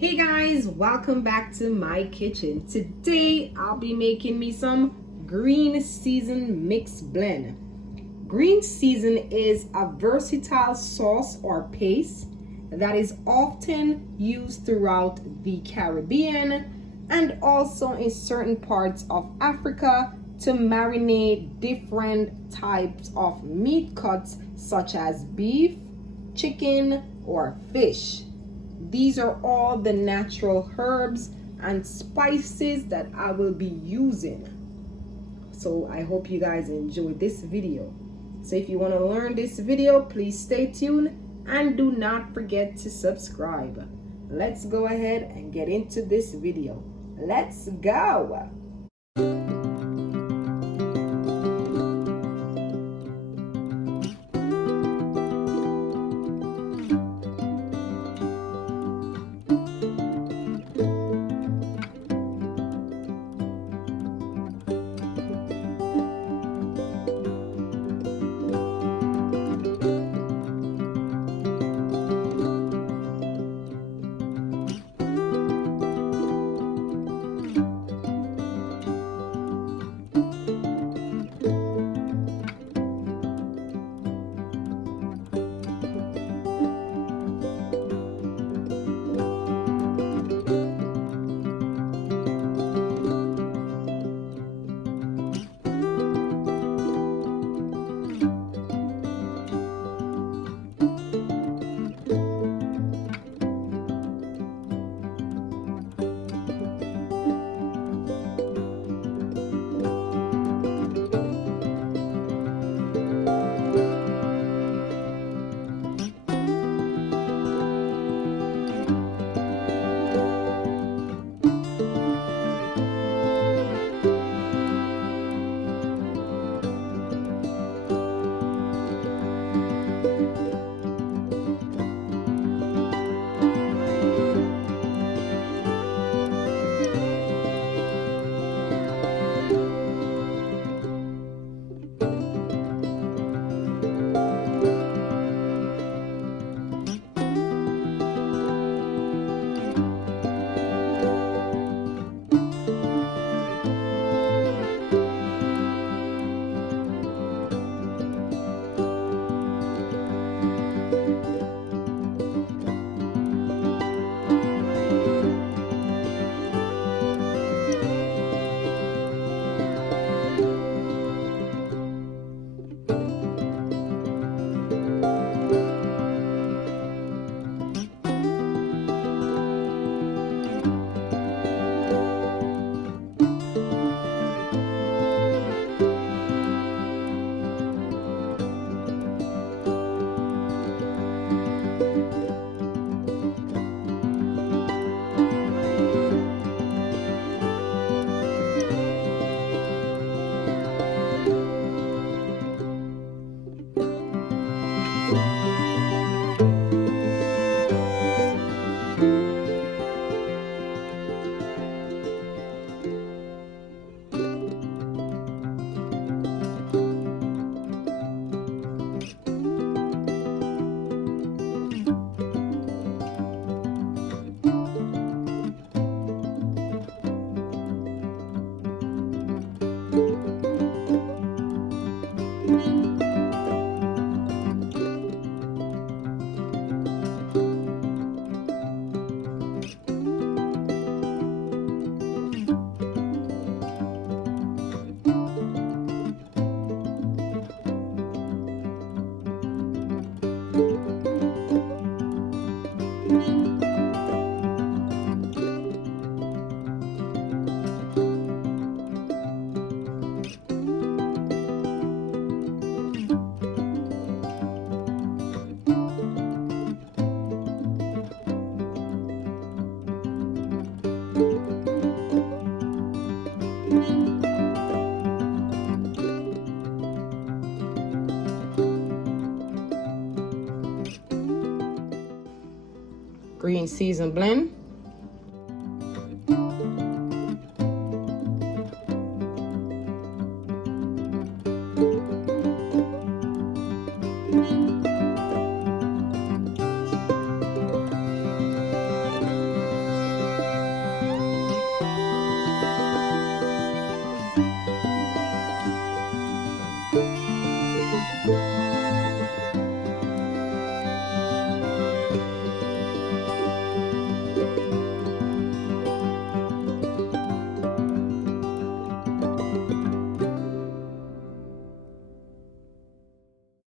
Hey guys, welcome back to my kitchen. Today I'll be making me some green season mixed blend. Green season is a versatile sauce or paste that is often used throughout the Caribbean and also in certain parts of Africa to marinate different types of meat cuts such as beef, chicken, or fish. These are all the natural herbs and spices that I will be using. So I hope you guys enjoy this video. So if you want to learn this video, please stay tuned and do not forget to subscribe. Let's go ahead and get into this video. Let's go. Green season blend.